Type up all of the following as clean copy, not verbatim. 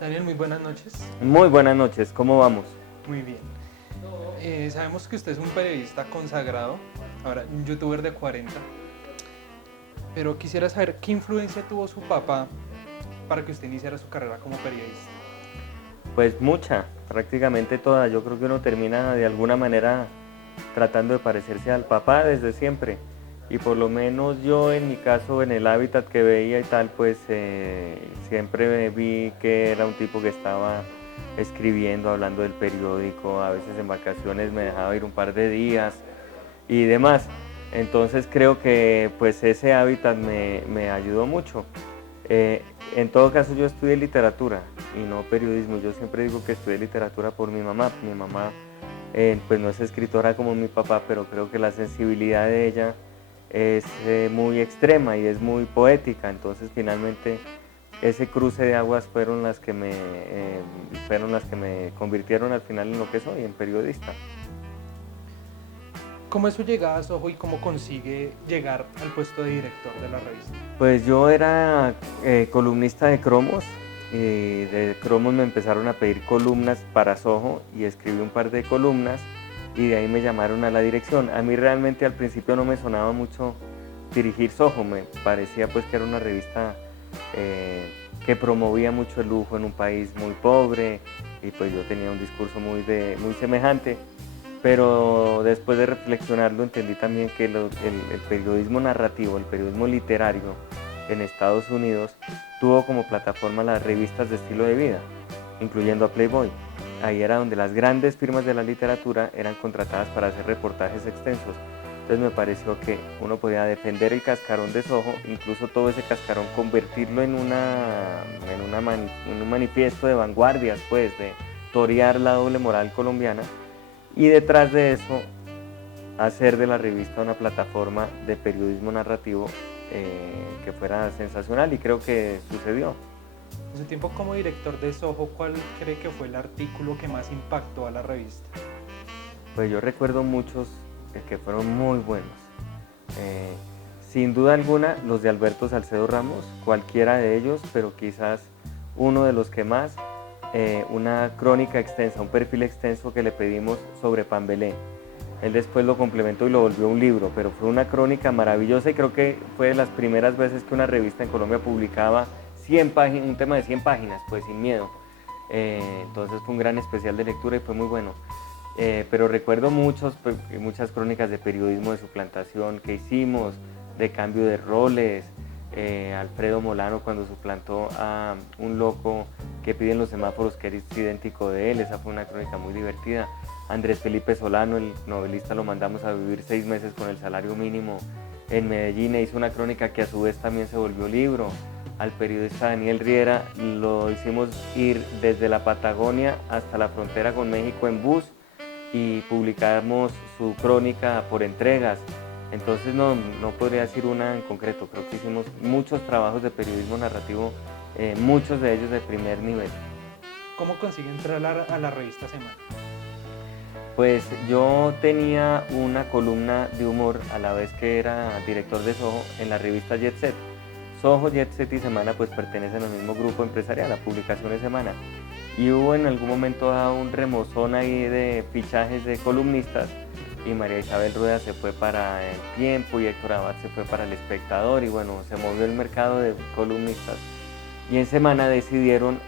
Daniel, muy buenas noches. Muy buenas noches, ¿cómo vamos? Muy bien. Sabemos que usted es un periodista consagrado, ahora un youtuber de 40, pero quisiera saber qué influencia tuvo su papá para que usted iniciara su carrera como periodista. Pues mucha, prácticamente toda. Yo creo que uno termina de alguna manera tratando de parecerse al papá desde siempre. Y por lo menos yo en mi caso, en el hábitat que veía y tal, pues siempre vi que era un tipo que estaba escribiendo, hablando del periódico, a veces en vacaciones me dejaba ir un par de días y demás. Entonces creo que pues ese hábitat me ayudó mucho. Eh, en todo caso yo estudié literatura y no periodismo. Yo siempre digo que estudié literatura por mi mamá. Mi mamá pues no es escritora como mi papá, pero creo que la sensibilidad de ella es muy extrema y es muy poética. Entonces finalmente ese cruce de aguas fueron las que me convirtieron al final en lo que soy, en periodista. ¿Cómo es su llegada a Soho y cómo consigue llegar al puesto de director de la revista? Pues yo era columnista de cromos y de cromos me empezaron a pedir columnas para Soho y escribí un par de columnas y de ahí me llamaron a la dirección. A mí realmente al principio no me sonaba mucho dirigir Soho, me parecía pues que era una revista eh, que promovía mucho el lujo en un país muy pobre y pues yo tenía un discurso muy semejante. Pero después de reflexionarlo entendí también que el periodismo narrativo, el periodismo literario en Estados Unidos tuvo como plataforma las revistas de estilo de vida, incluyendo a Playboy. Ahí era donde las grandes firmas de la literatura eran contratadas para hacer reportajes extensos. Entonces me pareció que uno podía defender el cascarón de Soho, incluso todo ese cascarón convertirlo en un manifiesto de vanguardias, pues, de torear la doble moral colombiana y detrás de eso hacer de la revista una plataforma de periodismo narrativo que fuera sensacional y creo que sucedió. En su tiempo como director de Soho, ¿cuál cree que fue el artículo que más impactó a la revista? Pues yo recuerdo muchos que fueron muy buenos. Eh, Sin duda alguna los de Alberto Salcedo Ramos, cualquiera de ellos, pero quizás uno de los que más, una crónica extensa, un perfil extenso que le pedimos sobre Pambelé. Él después lo complementó y lo volvió un libro, pero fue una crónica maravillosa y creo que fue de las primeras veces que una revista en Colombia publicaba 100 páginas, un tema de 100 páginas, pues sin miedo. Entonces fue un gran especial de lectura y fue muy bueno. Pero recuerdo muchas crónicas de periodismo de suplantación que hicimos, de cambio de roles. Alfredo Molano cuando suplantó a un loco que piden los semáforos que es idéntico de él, esa fue una crónica muy divertida. Andrés Felipe Solano, el novelista, lo mandamos a vivir 6 meses con el salario mínimo en Medellín e hizo una crónica que a su vez también se volvió libro. Al periodista Daniel Riera lo hicimos ir desde la Patagonia hasta la frontera con México en bus y publicamos su crónica por entregas. Entonces no podría decir una en concreto, creo que hicimos muchos trabajos de periodismo narrativo, muchos de ellos de primer nivel. ¿Cómo consigue entrar a la revista Semana? Pues yo tenía una columna de humor a la vez que era director de Soho en la revista Jet Set. Soho, Jet Set y Semana pues pertenecen al mismo grupo empresarial, la publicación de Semana. Y hubo en algún momento un remozón ahí de fichajes de columnistas y María Isabel Rueda se fue para El Tiempo y Héctor Abad se fue para El Espectador y bueno, se movió el mercado de columnistas. Y en Semana decidieron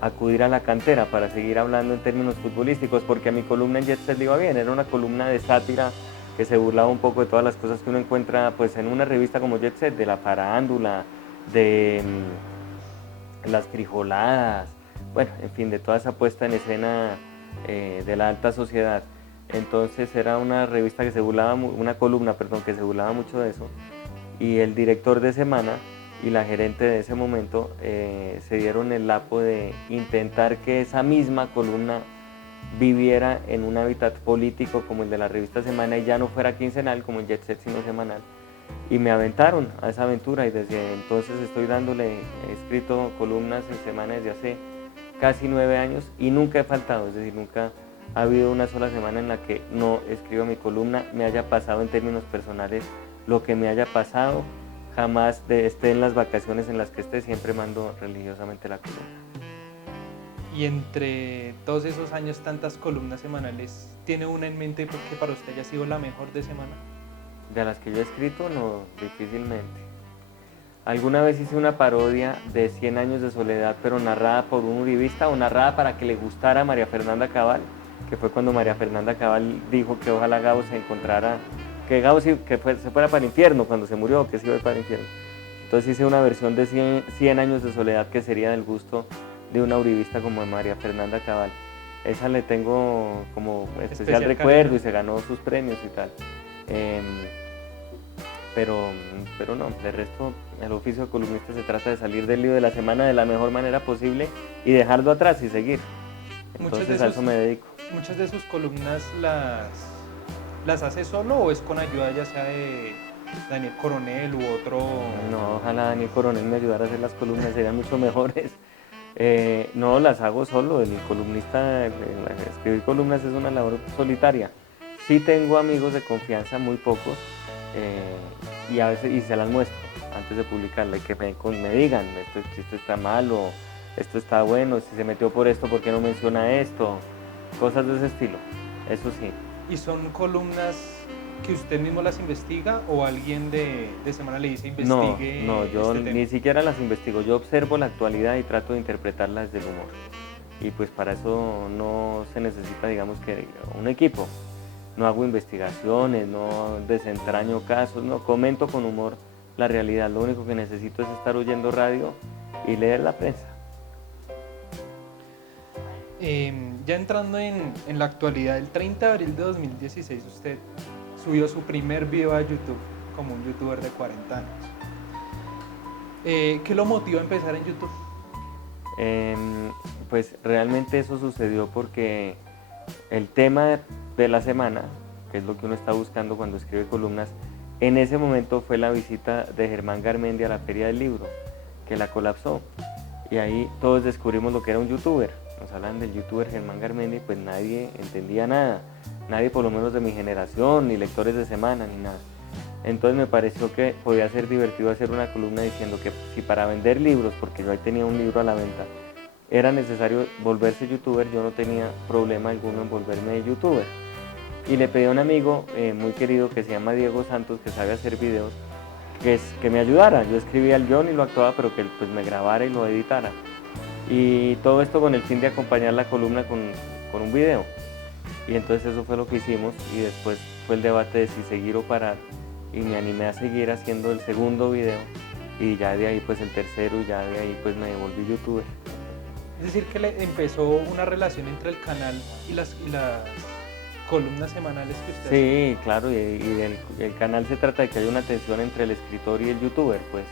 acudir a la cantera para seguir hablando en términos futbolísticos, porque a mi columna en Jet Set le iba bien, era una columna de sátira que se burlaba un poco de todas las cosas que uno encuentra pues en una revista como Jet Set, de la farándula, de las frijoladas, bueno, en fin, de toda esa puesta en escena de la alta sociedad. Entonces era una revista que se burlaba, una columna, perdón, que se burlaba mucho de eso. Y el director de Semana y la gerente de ese momento se dieron el lapo de intentar que esa misma columna viviera en un hábitat político como el de la revista Semana y ya no fuera quincenal como en Jet Set, sino semanal. Y me aventaron a esa aventura y desde entonces estoy dándole, he escrito columnas en Semana desde hace casi 9 años y nunca he faltado, es decir, nunca ha habido una sola semana en la que no escribo mi columna, me haya pasado en términos personales lo que me haya pasado, jamás esté en las vacaciones en las que esté, siempre mando religiosamente la columna. Y entre todos esos años, tantas columnas semanales, ¿tiene una en mente que para usted haya sido la mejor de semana? De las que yo he escrito, no, difícilmente. Alguna vez hice una parodia de 100 años de soledad, pero narrada por un uribista o narrada para que le gustara a María Fernanda Cabal, que fue cuando María Fernanda Cabal dijo que ojalá Gabo se encontrara, que Gabo se fuera para el infierno cuando se murió, que se iba para el infierno. Entonces hice una versión de 100 años de soledad que sería del gusto de una uribista como María Fernanda Cabal. Esa le tengo como especial recuerdo cariño. Y se ganó sus premios y tal. Pero no, de resto el oficio de columnista se trata de salir del lío de la semana de la mejor manera posible y dejarlo atrás y seguir. Entonces a eso me dedico. ¿Muchas de sus columnas las hace solo o es con ayuda ya sea de Daniel Coronel u otro? No, ojalá Daniel Coronel me ayudara a hacer las columnas, serían mucho mejores. No, las hago solo, el columnista, escribir columnas es una labor solitaria. Sí tengo amigos de confianza, muy pocos, y a veces se las muestro antes de publicarla y que me digan, esto está mal o esto está bueno, si se metió por esto, ¿por qué no menciona esto? Cosas de ese estilo, eso sí. ¿Y son columnas que usted mismo las investiga o alguien de semana le dice investigue? No, yo ni siquiera las investigo, yo observo la actualidad y trato de interpretarla desde el humor. Y pues para eso no se necesita, digamos, que un equipo. No hago investigaciones, no desentraño casos, no, comento con humor la realidad. Lo único que necesito es estar oyendo radio y leer la prensa. Ya entrando en la actualidad, el 30 de abril de 2016 usted subió su primer video a YouTube como un youtuber de 40 años. ¿Qué lo motivó a empezar en YouTube? Pues realmente eso sucedió porque el tema de la semana, que es lo que uno está buscando cuando escribe columnas, en ese momento fue la visita de Germán Garmendia a la Feria del Libro, que la colapsó. Y ahí todos descubrimos lo que era un youtuber. Nos hablan del youtuber Germán Garmendia y pues nadie entendía nada. Nadie, por lo menos de mi generación, ni lectores de semana, ni nada. Entonces me pareció que podía ser divertido hacer una columna diciendo que si para vender libros, porque yo ahí tenía un libro a la venta, era necesario volverse youtuber, yo no tenía problema alguno en volverme youtuber. Y le pedí a un amigo muy querido que se llama Diego Santos, que sabe hacer videos, que me ayudara. Yo escribía el guión y lo actuaba, pero que él pues, me grabara y lo editara. Y todo esto con el fin de acompañar la columna con un video. Y entonces eso fue lo que hicimos y después fue el debate de si seguir o parar. Y me animé a seguir haciendo el segundo video y ya de ahí pues el tercero y ya de ahí pues me volví youtuber. Es decir, que le empezó una relación entre el canal y las columnas semanales que usted hace. Sí, claro, y el canal se trata de que haya una tensión entre el escritor y el youtuber, pues.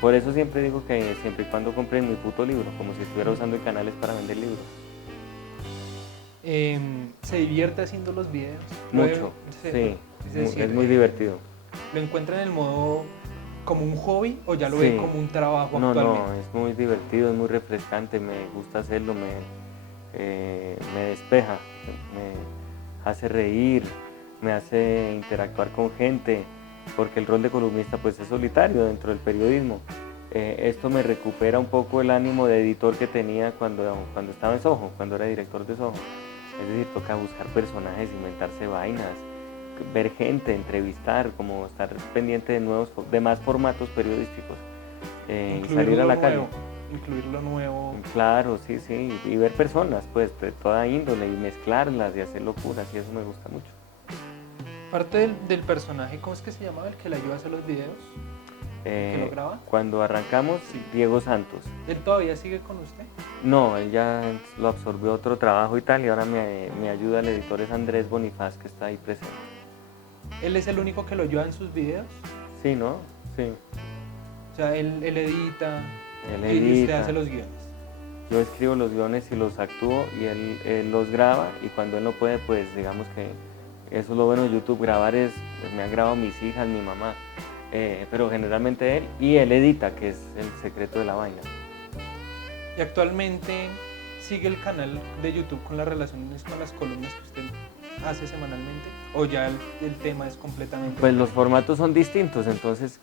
Por eso siempre digo que siempre y cuando compren mi puto libro, como si estuviera usando el canal es para vender libros. ¿Se divierte haciendo los videos? Mucho, sí, es muy divertido. ¿Lo encuentra en el modo como un hobby o ya lo ve como un trabajo actualmente? No, es muy divertido, es muy refrescante, me gusta hacerlo, me despeja, me hace reír, me hace interactuar con gente, porque el rol de columnista pues es solitario dentro del periodismo. Esto me recupera un poco el ánimo de editor que tenía cuando estaba en Soho, cuando era director de Soho. Es decir, toca buscar personajes, inventarse vainas, ver gente, entrevistar, como estar pendiente de más formatos periodísticos, salir a la calle. Incluir lo nuevo. Claro, sí, y ver personas pues de toda índole y mezclarlas y hacer locuras y eso me gusta mucho. Parte del personaje, ¿cómo es que se llamaba el que le ayuda a hacer los videos? ¿Que lo graba? Cuando arrancamos, sí. Diego Santos. ¿Él todavía sigue con usted? No, él ya lo absorbió otro trabajo y tal, y ahora me ayuda el editor es Andrés Bonifaz, que está ahí presente. ¿Él es el único que lo ayuda en sus videos? Sí, ¿no? Sí. O sea, él edita, y usted hace los guiones. Yo escribo los guiones y los actúo y él los graba, y cuando él no puede, pues digamos que eso es lo bueno de YouTube, grabar pues me han grabado mis hijas, mi mamá, pero generalmente él, y él edita, que es el secreto de la vaina. Y actualmente sigue el canal de YouTube con las relaciones con las columnas que usted hace semanalmente? ¿O ya el tema es completamente Pues los diferente? formatos son distintos, entonces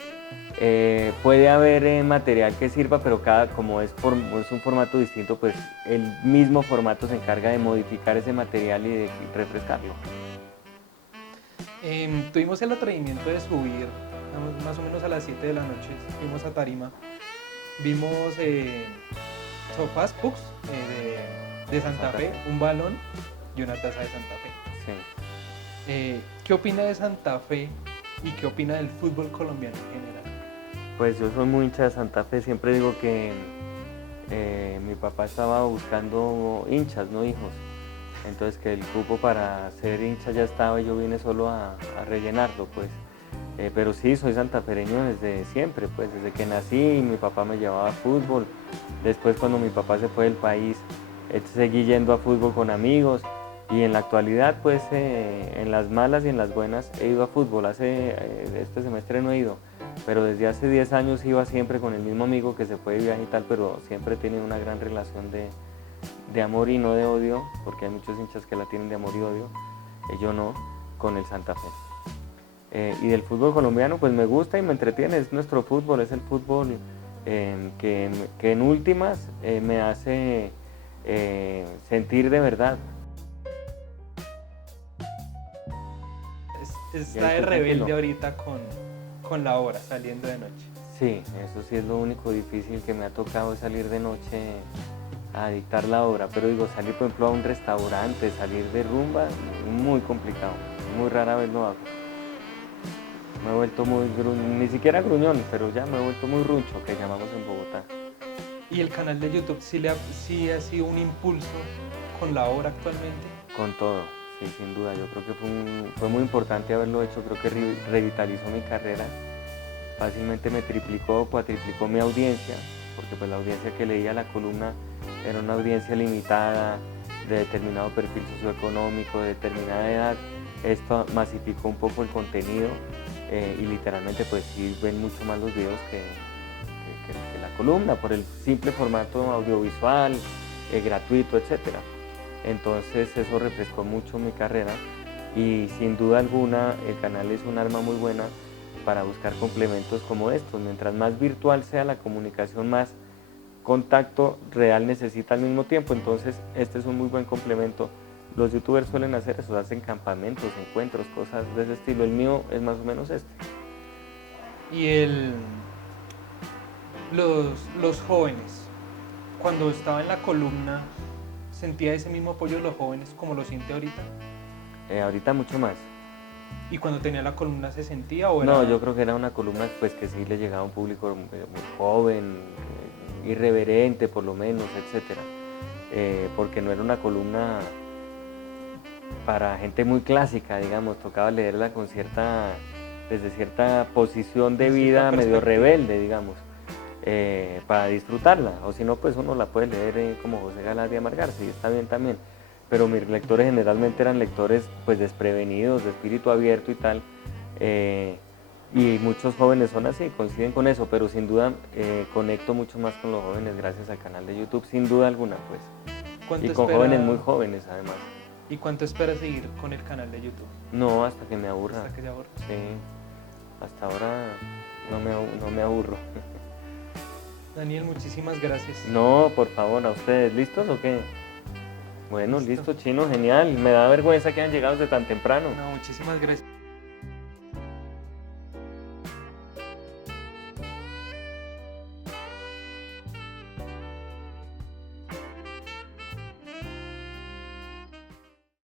puede haber material que sirva, pero como es un formato distinto, pues el mismo formato se encarga de modificar ese material y de refrescarlo. Tuvimos el atrevimiento de subir más o menos a las 7 de la noche, fuimos a Tarima, vimos sofás, pucks de Santa Santa Fe, Fe. un balón y una taza de Santa Fe. Sí. ¿Qué opina de Santa Fe y qué opina del fútbol colombiano en general? Pues yo soy muy hincha de Santa Fe, siempre digo que mi papá estaba buscando hinchas, no hijos. Entonces que el cupo para ser hincha ya estaba y yo vine solo a rellenarlo, pues. Pero sí, soy santafereño desde siempre, pues desde que nací mi papá me llevaba a fútbol. Después cuando mi papá se fue del país, seguí yendo a fútbol con amigos y en la actualidad, pues en las malas y en las buenas he ido a fútbol. Este semestre no he ido, pero desde hace 10 años iba siempre con el mismo amigo que se fue de viaje y tal, pero siempre he tenido una gran relación de amor y no de odio, porque hay muchos hinchas que la tienen de amor y odio, yo no, con el Santa Fe. Y del fútbol colombiano, pues me gusta y me entretiene, es nuestro fútbol, es el fútbol que en últimas me hace sentir de verdad. Está de Estoy rebelde tranquilo. ahorita con la hora, saliendo de noche. Sí, eso sí es lo único difícil que me ha tocado, es salir de noche a dictar la hora, pero digo, salir por ejemplo a un restaurante, salir de rumba, muy complicado, muy rara vez lo hago. Me he vuelto ni siquiera gruñón, pero ya me he vuelto muy runcho, que llamamos en Bogotá. ¿Y el canal de YouTube sí ha sido un impulso con la hora actualmente? Con todo, sí, sin duda, yo creo que fue muy importante haberlo hecho, creo que revitalizó mi carrera, fácilmente me triplicó o cuatriplicó mi audiencia, porque pues la audiencia que leía la columna era una audiencia limitada, de determinado perfil socioeconómico, de determinada edad. Esto masificó un poco el contenido y literalmente pues sí ven mucho más los videos que la columna, por el simple formato audiovisual, gratuito, etcétera. Entonces eso refrescó mucho mi carrera y sin duda alguna el canal es un arma muy buena para buscar complementos como estos. Mientras más virtual sea la comunicación, más contacto real necesita al mismo tiempo, entonces este es un muy buen complemento. Los youtubers suelen hacer eso, hacen campamentos, encuentros, cosas de ese estilo. El mío es más o menos este. Y los jóvenes, cuando estaba en la columna, ¿sentía ese mismo apoyo de los jóvenes como lo siente ahorita? Ahorita mucho más. ¿Y cuando tenía la columna se sentía o No, era...? yo creo que era una columna pues que sí le llegaba a un público muy joven, irreverente por lo menos, etcétera. Porque no era una columna para gente muy clásica, digamos, tocaba leerla desde cierta posición de Desde cierta vida medio perspectiva. rebelde, digamos, para disfrutarla, o si no, pues uno la puede leer como José Galán de Amargarse y está bien también, pero mis lectores generalmente eran lectores pues desprevenidos, de espíritu abierto y tal, y muchos jóvenes son así, coinciden con eso, pero sin duda conecto mucho más con los jóvenes gracias al canal de YouTube, sin duda alguna, pues, y ¿Cuánto con jóvenes espera, muy jóvenes además. y cuánto espera seguir con el canal de YouTube? No, hasta que me aburra. Hasta que se aburra. Sí, hasta ahora no me aburro. Daniel, muchísimas gracias. No, por favor, a ustedes, ¿listos o qué? Bueno, Listo. listo, Chino, genial. Me da vergüenza que hayan llegado desde tan temprano. No, muchísimas gracias.